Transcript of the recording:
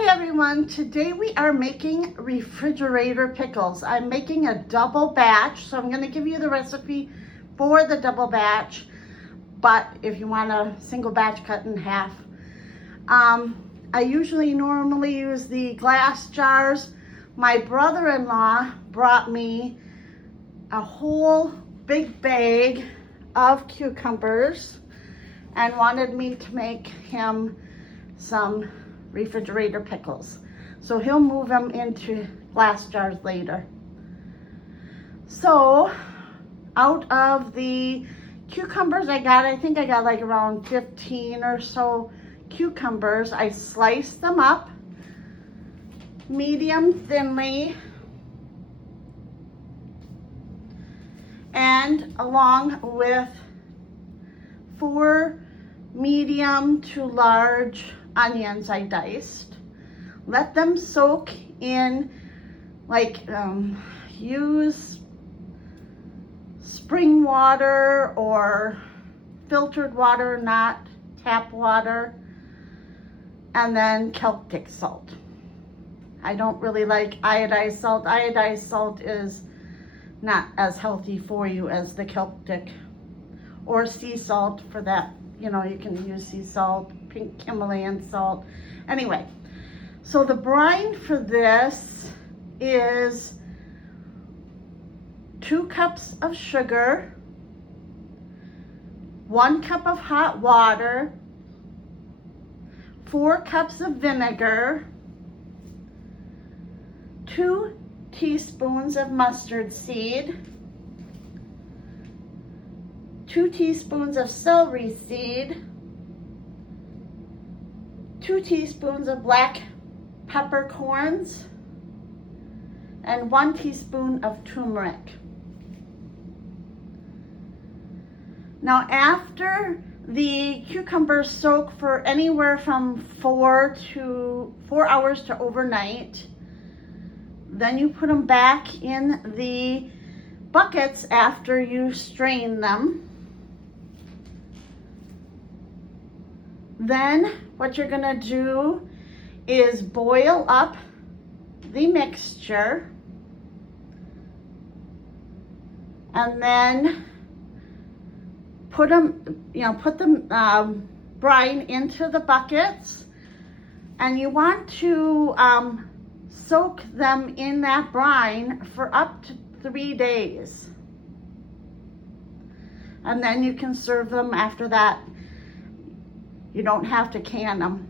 Hi everyone, today we are making refrigerator pickles. I'm making a double batch, so I'm going to give you the recipe for the double batch, but if you want a single batch, cut in half. I normally use the glass jars. My brother-in-law brought me a whole big bag of cucumbers and wanted me to make him some refrigerator pickles. So he'll move them into glass jars later. So out of the cucumbers I think I got like around 15 or so cucumbers. I sliced them up medium thinly and along with 4 medium to large onions I diced. Let them soak in, use spring water or filtered water, not tap water, and then Celtic salt. I don't really like iodized salt. Iodized salt is not as healthy for you as the Celtic or sea salt for that. You can use sea salt, pink Himalayan salt. Anyway, so the brine for this is 2 cups of sugar, 1 cup of hot water, 4 cups of vinegar, 2 teaspoons of mustard seed, 2 teaspoons of celery seed, 2 teaspoons of black peppercorns, and 1 teaspoon of turmeric. Now after the cucumbers soak for anywhere from 4 hours to overnight, then you put them back in the buckets after you strain them. Then what you're gonna do is boil up the mixture and then put the brine into the buckets, and you want to soak them in that brine for up to 3 days. And then you can serve them after that. You don't have to can them.